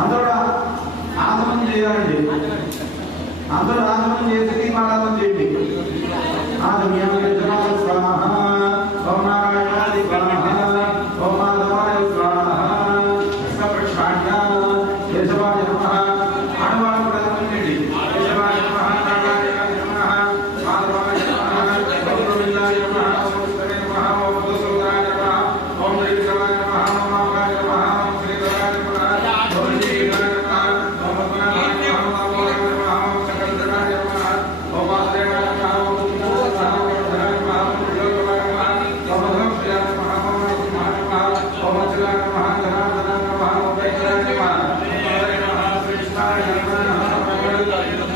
అందరూ ఆసనం చేయాలండి. అందరూ ఆసనం చేసి దీపారాధన చేయండి. ఆదమ్యాయ స్వాహ, ఓం నారాయణాయ స్వాహ, ఓం మాధవాయ స్వాహ, సప్రక్షాణ్య కేశవాయ నమః. ఆడవాళ్ళు కూడా చేయండి. కేశవాయ నమః, నారాయణాయ నమః, మాధవాయ నమః, ఓం గోవిందాయ నమః, ఓం విష్ణువే నమః, ఓం మధుసూదనాయ నమః, ఓం శ్రీకరాయ నమః, ఓం మాధవాయ నమః, ఓం శ్రీకరాయ నమః, ఓం శ్రీకరాయ నమః, ఓం పద్మనాభాయ నమః, ఓం మాధవాయ నమః, ఓం శంకరధరాయ నమః, ఓం వాసుదేవాయ నమః, ఓం ముకుందాయ నమః, ఓం త్రిలోకవాయ నమః, ఓం మధుసూదనాయ నమః, ఓం నరసింహాయ నమః, ఓం అచ్యుతాయ నమః, ధనాధనాయ నమః, ఓం వైద్యాయ నమః, ఓం నమః శ్రీకృష్ణాయ నమః.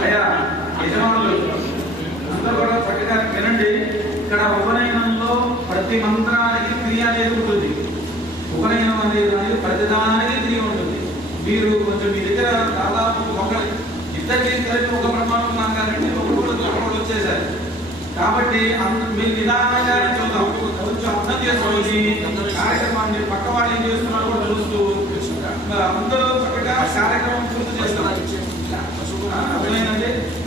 అయ్యా యజమానులు అందరూ కూడా చక్కగా వినండి. ఇక్కడ ఉపనయనంలో ప్రతి మంత్రానికి క్రియ అనేది ఉంటుంది. ఉపనయనం అనేది ప్రతిదానికి క్రియ ఉంటుంది. మీరు కొంచెం మీ దగ్గర దాదాపు ఇద్దరికి కలిపి ఒక ప్రమాణం నాకంటే ఒకటి వచ్చేసారు కాబట్టి మీరు నిదానంగానే చూద్దాం. కొంచెం అర్థం చేసుకోండి. కార్యక్రమాన్ని పక్క వాళ్ళు ఏం చేస్తున్నారు కూడా చూస్తూ అందరూ చక్కగా కార్యక్రమం పూర్తి చేస్తాం.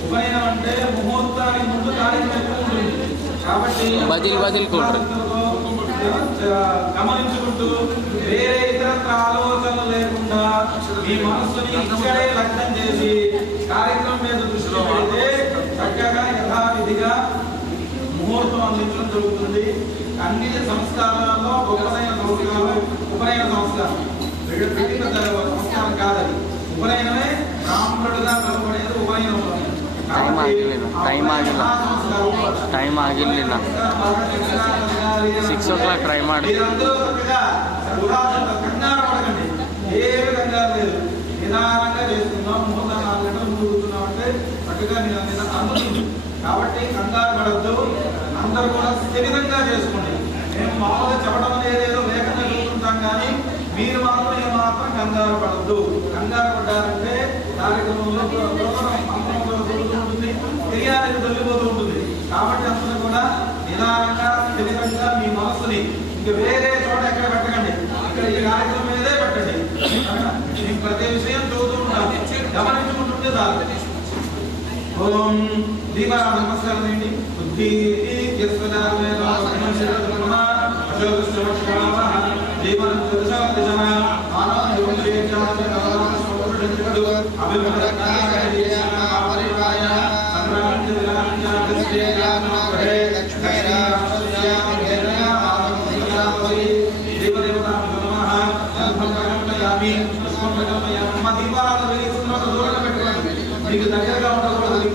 ఉపనయనం అంటే ముహూర్తానికి ముందు కార్యక్రమం ఉంటుంది కాబట్టి గమనించుకుంటూ వేరే ఇతరత్ర ఆలోచనలు లేకుండా మీ మనస్సుని ఇక్కడే లగ్నం చేసి కార్యక్రమం మీద దృష్టి పెడితే చక్కగా యథావిధిగా ముహూర్తం అందించడం జరుగుతుంది. అన్ని సంస్కారాల్లో ఉపనయన సంస్కారం ఉపనయన సంస్కారం పెట్టిన సంస్కారం కాదని ఉపనయనమే బ్రాహ్మణుడుగా కలపడేది ఉపనయనం. ಟೈಮ್ ಆಗಿರಲಿಲ್ಲ 6 o'clock ಟ್ರೈ ಮಾಡಿ. ఏమి కంగారు లేదు. నిదానంగా చేసుకుందాం. 3-4 గంటలు ముందు కూర్చున్నాం అంటే చక్కగా అందుతుంది. కాబట్టి కంగారు పడద్దు. అందరూ కూడా స్థిరంగా చేసుకోండి. మేము మామూలుగా చెప్పడం అనేది ఏదో వేగంగా చూస్తుంటాం కానీ మీరు మాత్రం ఏమాత్రం కంగారు పడద్దు. కంగారు పడ్డారంటే కార్యక్రమంలో ఉంటుంది, తెలియాలని తొలిపోతూ ఉంటుంది. కాబట్టి అందరూ కూడా నిదానంగా స్థిరంగా మీ మనస్సుని ఇంక వేరే చోట ఎక్కడ పెట్టకండి. ఇక్కడ ఈ కార్యక్రమం మీదే పెట్టండి. మీకు ప్రతి విషయం చదువుతూ ఉంటాను, గమనించుకుంటుంటే చాలు. ఓం దీపారాధన నమస్కారం చేయండి. బుద్ధి మీకు దగ్గరగా ఉండకూడదు.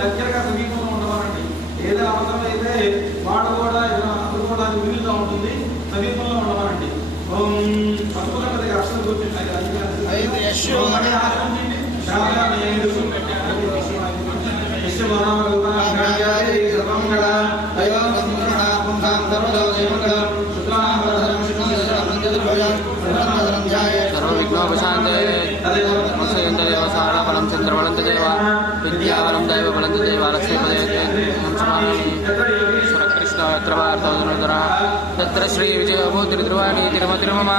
దగ్గరగా సమీపంలో ఉండవాలండి. ఏదైనా అవసరం అయితే వాడు కూడా అందుకోవడానికి వీలుగా ఉంటుంది. సమీపంలో ఉండవాలండి. పసుపు గంట దగ్గర అక్షరం కూర్చుంటాయి. సర్వవిఘ్నోపశాంతే ఫలం చంద్రబలం తదేవ విద్యాబలం దైవ బలం తదేవ లక్ష్మీపదేశ్వరకృష్ణ తత్ర శ్రీ విజయభూతి ధ్రువాణి తిరుమతిరుమ.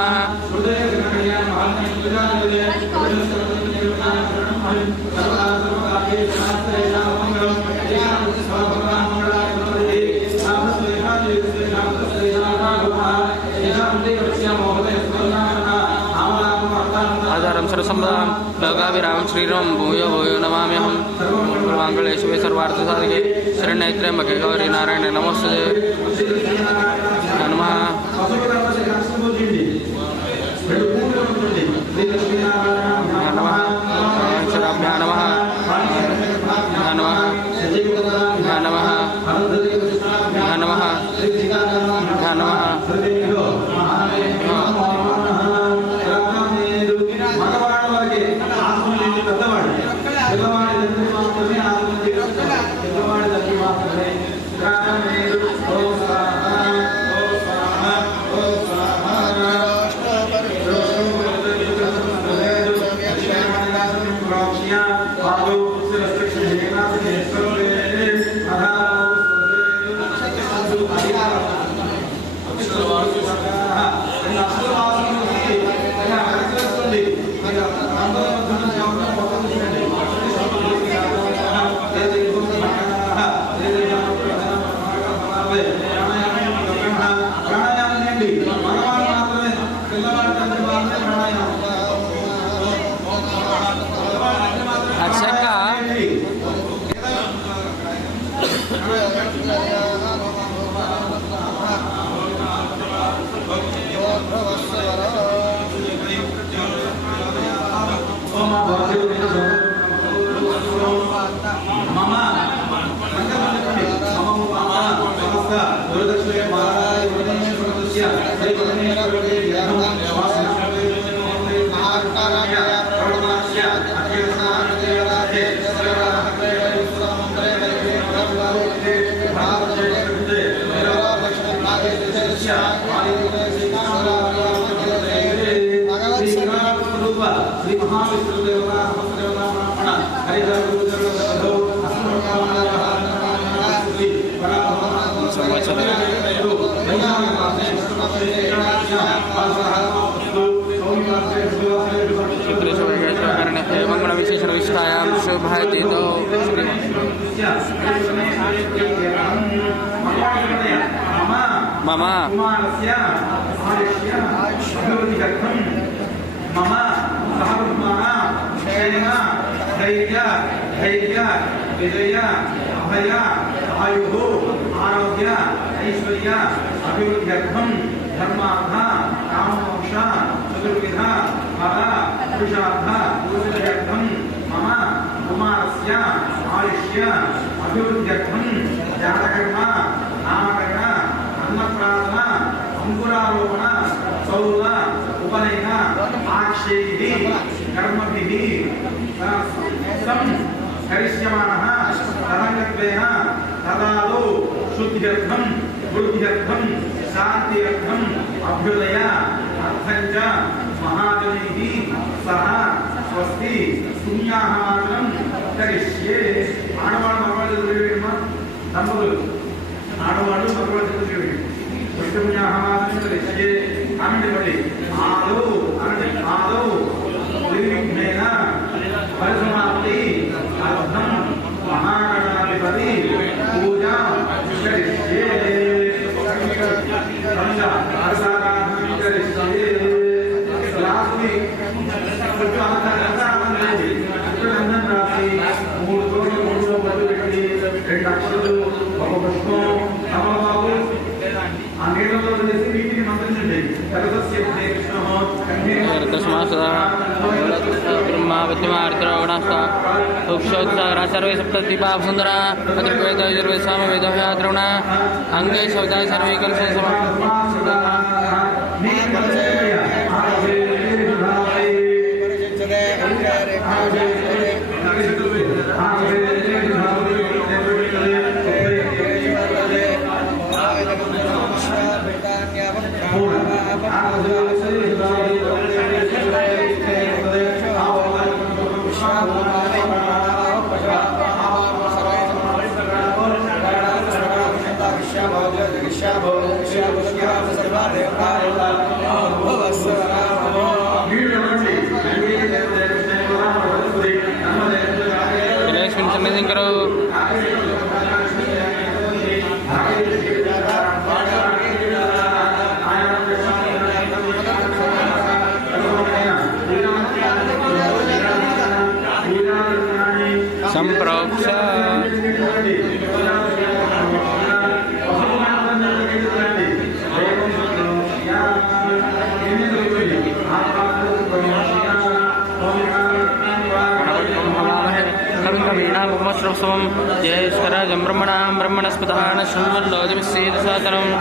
ఆధారం సరసంభం లోకాభిరామం శ్రీరాం భూయో భూయో నమామ్యహం. మంగళేశ్వరే సర్వార్థ సాధకే శరణ్యత్ర్యంబకే గౌరీ నారాయణ నమోస్తుతే. నమః నమః అక్షరాభ్యా నమః నమః నమః నమః నమః. श्री महाविष्णु देवता देवता ब्राह्मण हरिहर विशेषण विष्ठायां शुभायतितो मम मम सहब्रह्मणा शयना धैर्य धैर्य विजय अभय आयुः आरोग्य ऐश्वर्य अभिवृद्ध्यर्थं धर्मार्थ काममोक्ष चतुर्विध फल पुरुषार्थ सिद्ध्यर्थं मम कुमारस्य आयुष्य अभिवृद्ध्यर्थं जातकर्म नामकरण अन्नप्राशन अंकुरारोपण सौर उपनयन आक्षेभिः कर्मभिः करिष्यमाणः तदङ्गत्वेन तदादौ शुद्ध्यर्थं बुद्ध्यर्थं शान्त्यर्थम् अभ्युदय अर्थं च महाजनैः सह स्वस्ति पुण्याहवाचनं करिष्ये आडवाळु मगवाळु चतुर्वेदि దంపతులు ఆడవాళ్ళు మగవాళ్ళు చతుర్వేది పుణ్యాహవాచనం కరిష్యే అనండి ఆదౌ నిర్విఘ్నేన పరిసమాప్తి అర్థం మహాగణాధిపతి పూజ కరిష్యే అర్ధారాధన కరిష్యే లాస్ట్ వీక్ రాసి 3 రోజులు పట్టు పెట్టి 2 అక్షరాలు ఒక పుష్పం తమలపాకు ఆ నీళ్ళలో వేసి వీటిని మంత్రించండి सर्वे सप्तदीपा सुंदरा अद्रवेद यजुर्वेद सामवेद द्रवण अंगे शब्दाय सर्वे कलश करो संप्रोक्ष कविनामुपमश्रवसवं जयेश्वराजं ब्रह्मणां ब्रह्मणस्पतः न शृण्वन्नोतिभिस्सेदसादनम्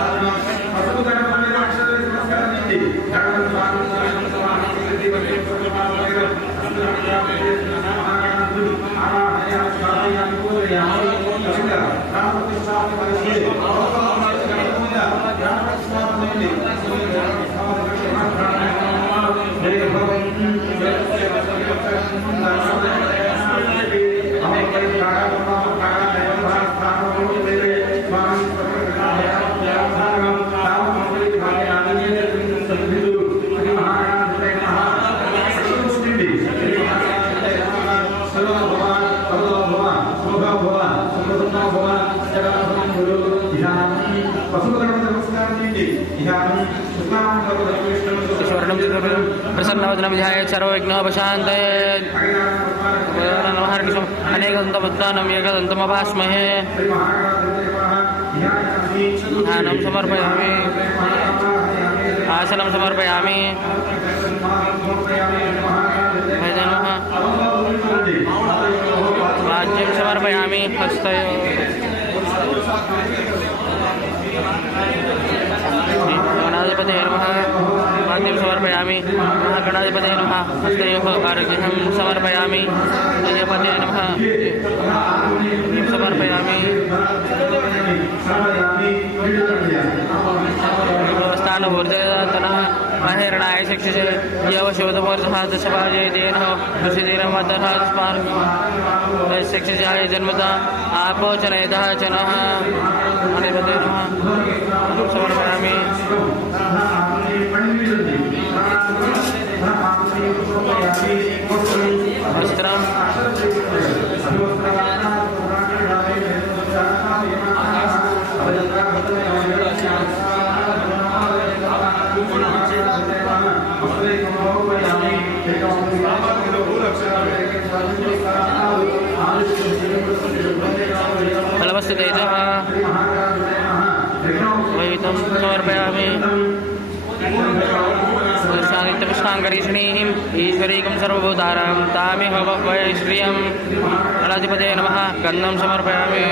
भगवान स्वर्णं प्रसन्नवदनं ध्यायेत् सर्वविघ्नोपशान्तयेत् नमः हरिकृष्णम् अनेकदन्तमुत्थानम् एकदन्तमभास्महे ध्यानं समर्पयामि आसनं समर्पयामि भजनः वाद्यं समर्पयामि हस्तयोः गणाधिपते नमः वाद्यं समर्पयामि महागणाधिपते नमः हस्तयोः अर्घ्यं समर्पयामि दयपते नमः समर्पयामि स्थानभूर्जतनः महेरणाय शिक्षसे यवशोधमूर्धः दशभाजयतेन ऋषिधीरमतः शिक्षजाय जन्मतः आपोचनयतः च नः अधिपते नमः समर्पयामि वस्त्रं फलवस्तु तेजः वैतं समर्पयामि साङ्गरीषणीम् ईश्वरीकं सर्वभूतानां तामिह वै श्रियं गणाधिपते नमः गन्धं समर्पयामि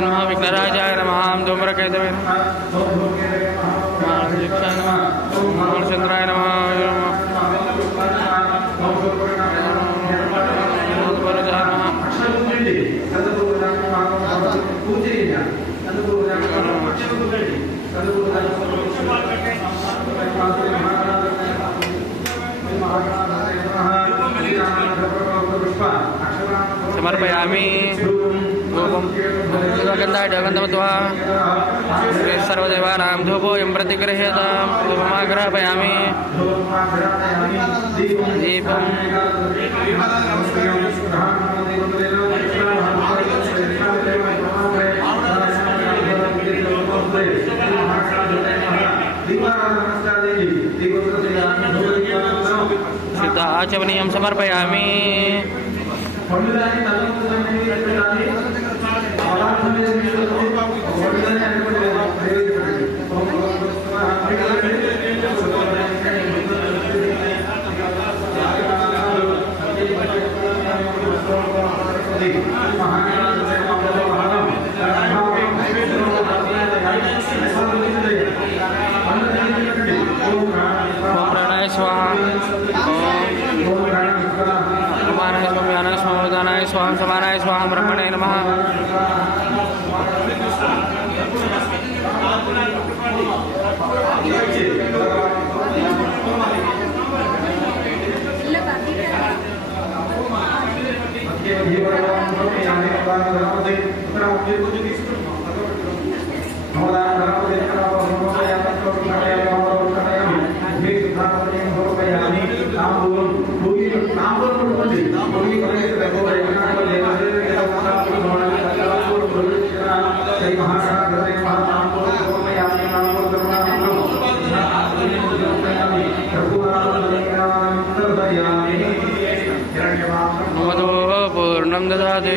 नमः विघ्नराजाय नमः धूम्रकेतवे नमः चंद्राय नमः समर्पयामि गन्धाय गन्धमत्वा सर्वदेवानां धूपोऽयं प्रतिगृह्यतां धूपमाग्रापयामि दीपं सिद्ध आचमनीयं समर्पयामि प्राणाय स्वाहा समानाय स्वाहा समानाय स्वाहा ब्रह्मणे नमः मधो पूर्णं ददाति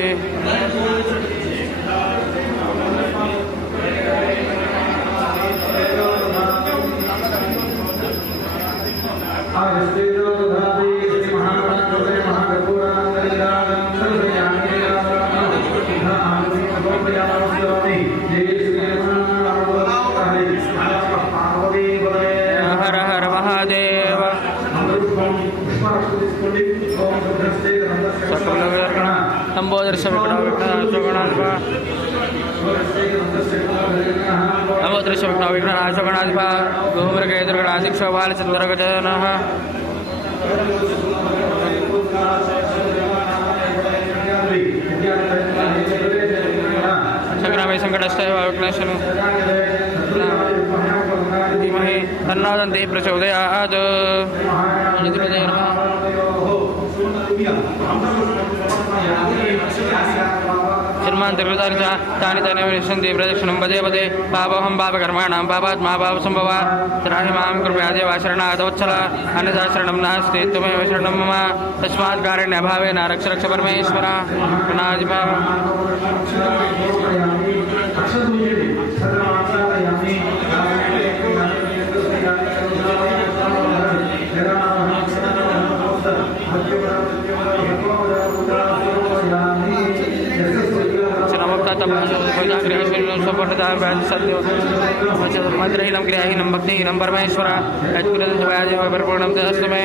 हर हर महादेव नंबोदर्श नमोदृश्य विघ्नाशगणाधिपा धूम्रकेतुर्गणाधिक्षो बालचन्द्रगजनः तन्नो दन्ति प्रचोदयात् गणपतये नमः श्रीमान तिरुदारि च तानि तानि विशन्ति प्रदक्षिणं पदे पदे पापोऽहं पापकर्माणां पापात्मा पापसम्भवा त्राहि मां कृपयादेव शरणागतवत्सल अन्यथा शरणं नास्ति त्वमेव शरणं मम तस्मात् कारुण्याभावेन रक्ष रक्ष परमेश्वर गणाधिपा मंत्रहीनं क्रियाहीनं भक्तिहीनं परमेश्वर परिपूर्णं अस्तु मे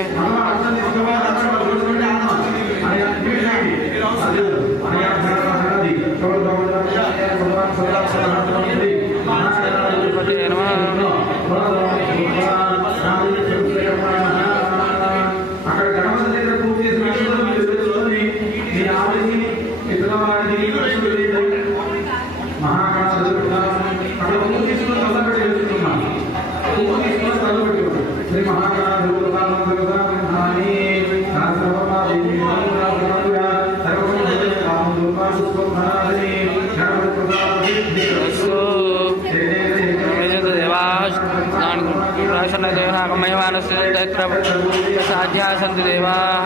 साध्या सन्ति देवाः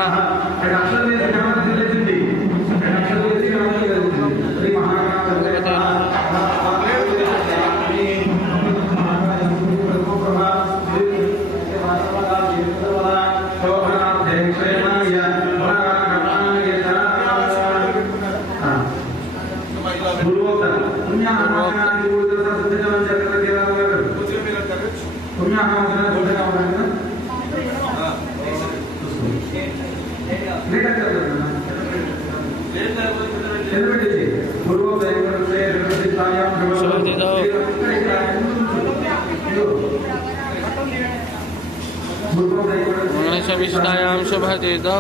गणेशविष्टायां शुभतिथौ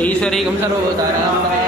ईश्वरीकं सर्वभूतानां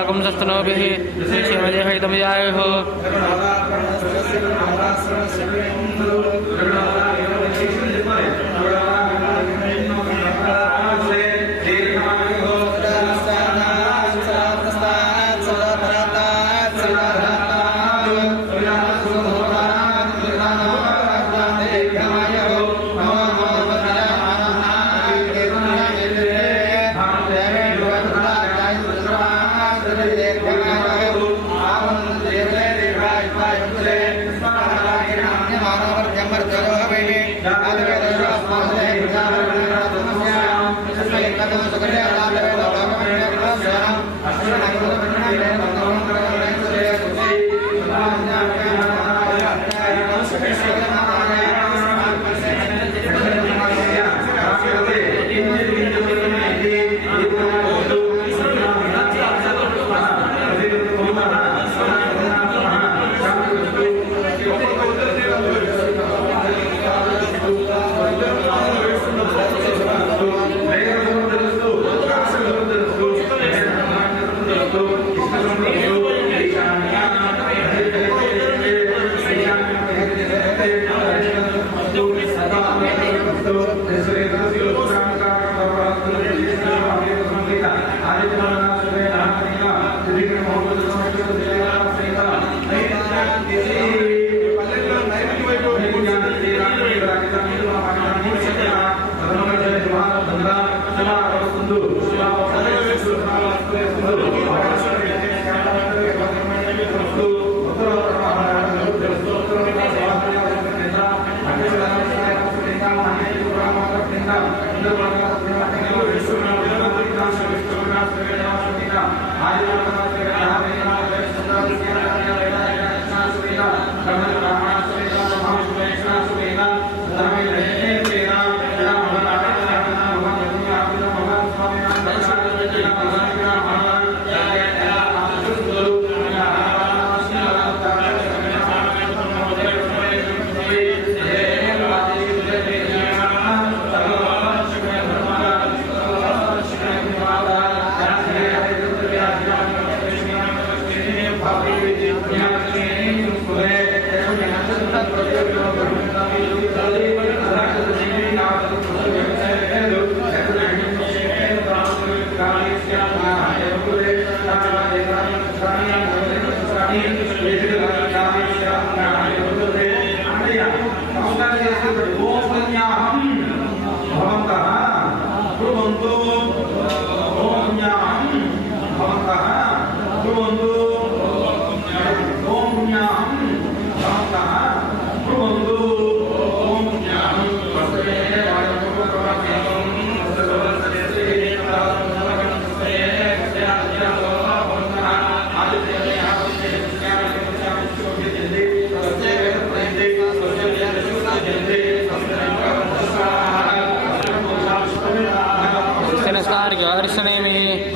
अस्माकं सस्तनोभिः श्रीमदेहैतमयायुः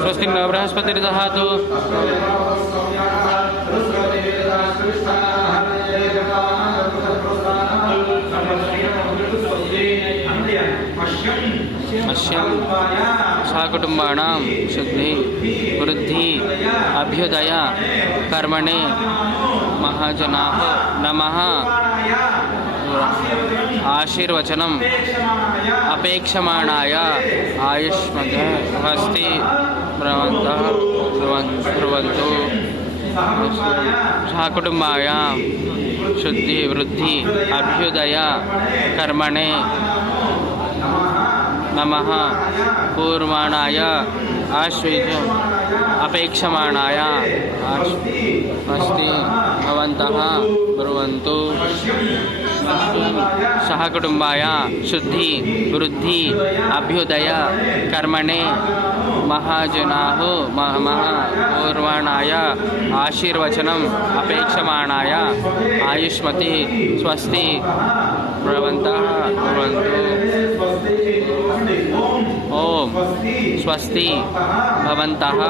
स्वस्ति न बृहस्पतिर्दधातु मह्यं सहकुटुम्बानां शुद्धि वृद्धि अभ्युदय कर्मणे महाजनाः नमः आशीर्वचनम् अपेक्षमाणाय आयुष्मते हस्ति भ्रवन्तः भ्रुवन्तु सहकुटुम्बायां शुद्धि वृद्धि अभ्युदय कर्मणे नमः पूर्वाणाय आश्वेज अपेक्षमाणाय अस्ति भवन्तः ब्रुवन्तु सहकुटुम्बाय शुद्धि वृद्धि अभ्युदय कर्मणे महाजनाः पूर्वाणाय आशीर्वचनम् अपेक्षमाणाय आयुष्मते स्वस्ति भवन्तः ब्रुवन्तु ओम स्वस्ति भवन्तः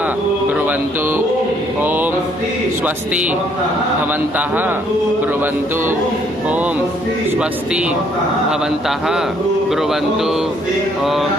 ब्रुवन्तु ओम स्वस्ति भवन्तः ब्रुवन्तु ओम स्वस्ति भवन्तः ब्रुवन्तु ओम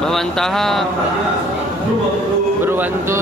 भवन्तः ब्रुवन्तु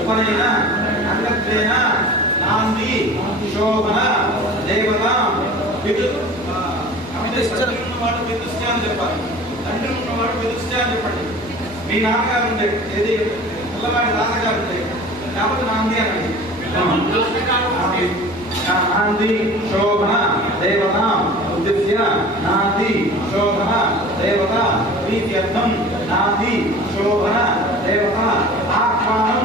ఉపనయన అంగత్వేన నాంది శోభన దేవతాం ఉన్నవాడు విదుష్ట అని చెప్పాలి. తండ్రి ఉన్నవాడు విదుష్ట అని చెప్పండి. మీ నాన్నగారు ఉండే ఏది పిల్లవాడి నాన్నగారు ఉండే కాబట్టి నాంది అనండి. నాంది శోభన దేవతాం ఉద్దేశ్య నాంది శోభన దేవత ప్రీత్యర్థం నాంది శోభన దేవత ఆత్మానం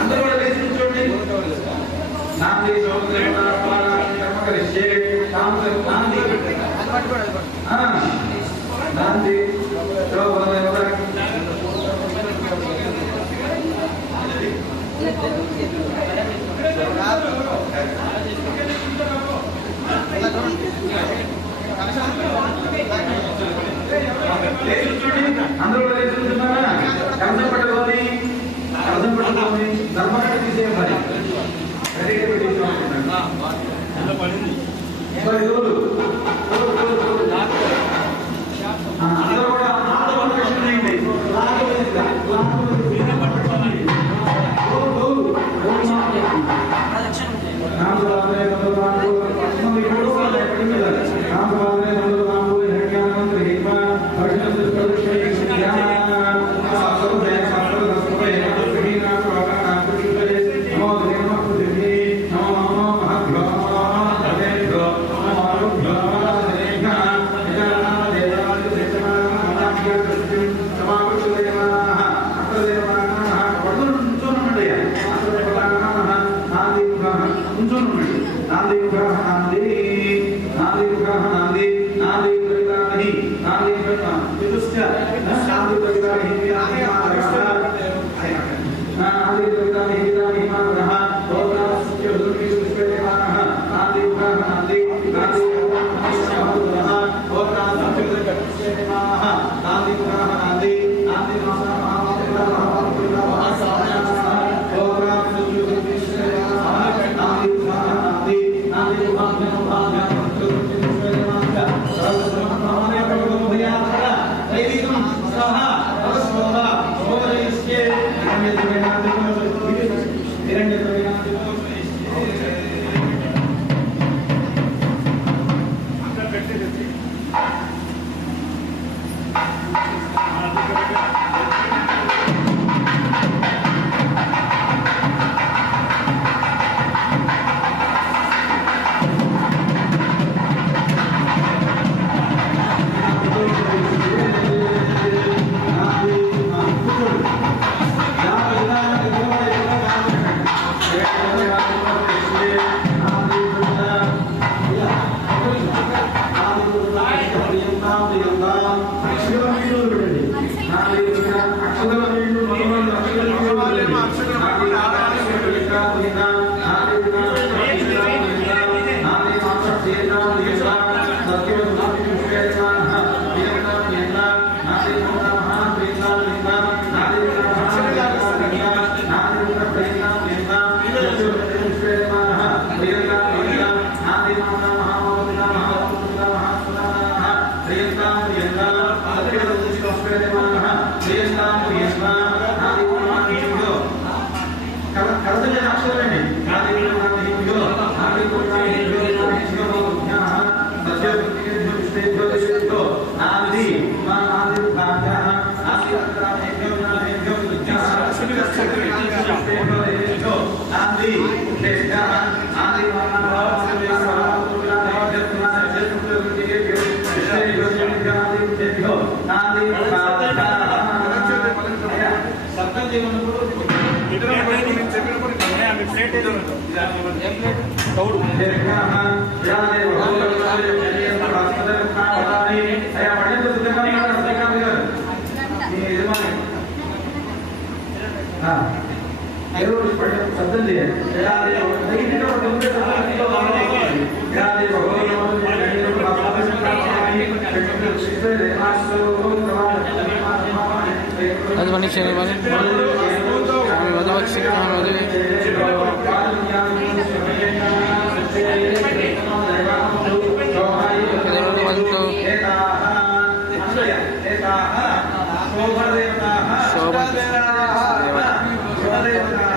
అందరూ కూడా వేసి చూడండి. నాంది కర్మకరిష్యే నాంది నాంది అందరూ కూడా వేసి చూస్తున్నారా? కర్మ పట్టుకొని ధర్మాన్ని తీసేయాలి. అందరూ కూడా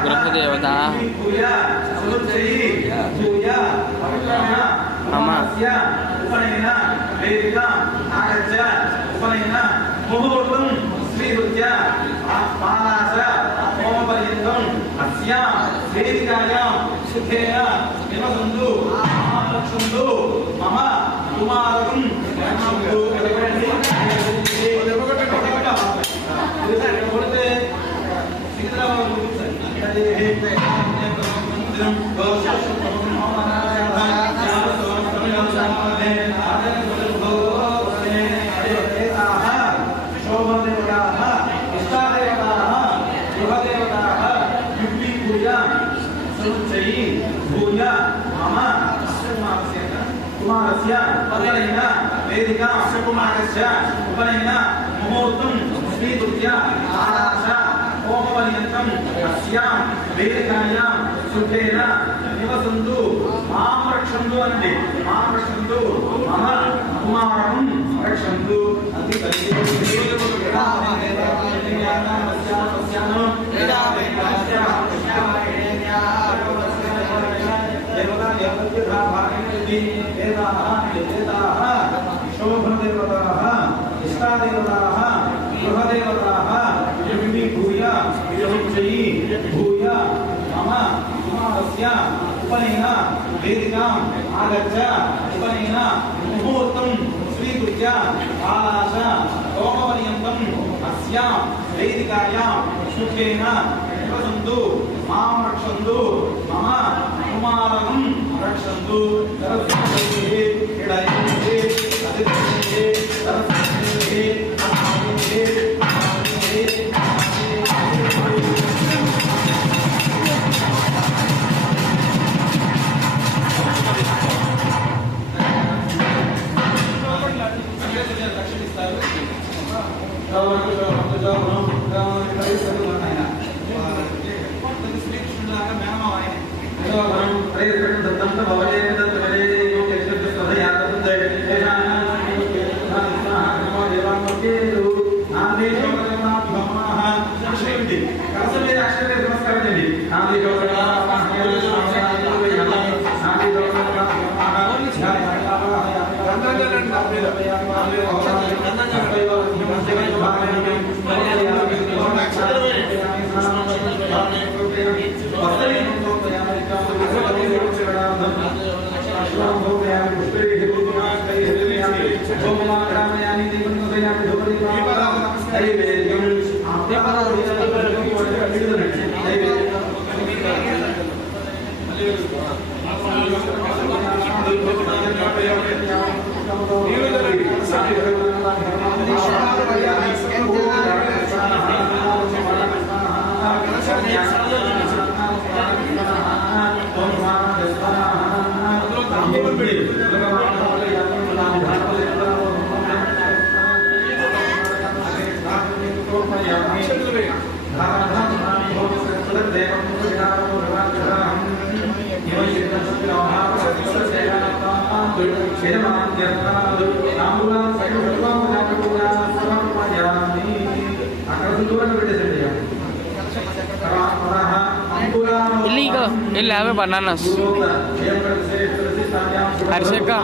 గృహదేవతా మమ ఉపనయన వేదిక ఆగత్య ఉపనయన ముహూర్తం స్వీకృత్య పాలాస హోమపర్యంతం అస్యాం వేదికాయాం సుఖేన నివసంతు ఆరక్షంతు మమ కుమారకం కుమారస్య ఉపనయన వేదిక కుమారస్య ఉపనయన ముహూర్తం స్వీకృత్య ఆరాధ హోమపర్యంతం అస్యాం వేదికాయాం సుఖేన నివసంతు మాం రక్షంతు అంటే మాం రక్షంతు మమ కుమారం రక్షంతు అది శోభదేవతాః ఇష్టాదేవతాః గృహదేవతాః భూయ భూయ మమ కుమారస్య ఉపనయన వేదికాం ఆగత్య ఉపనయన ముహూర్తం స్వీకృత్య ఆలాస హోమపర్యంతం అస్యాం వేదికాయాం సుఖేన నివసంతు మాం రక్షంతు మమ కుమారం రక్షంతు Ini apa bananas? Arseka.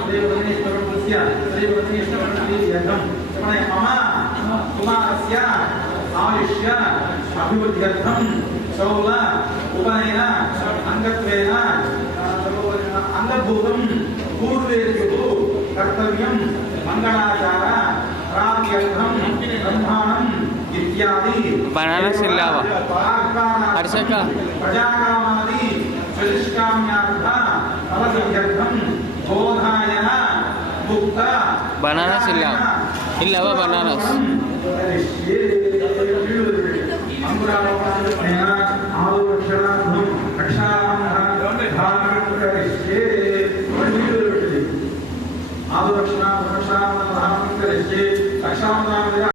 Bananas silawa. Arseka. Bananas silawa. Bananas.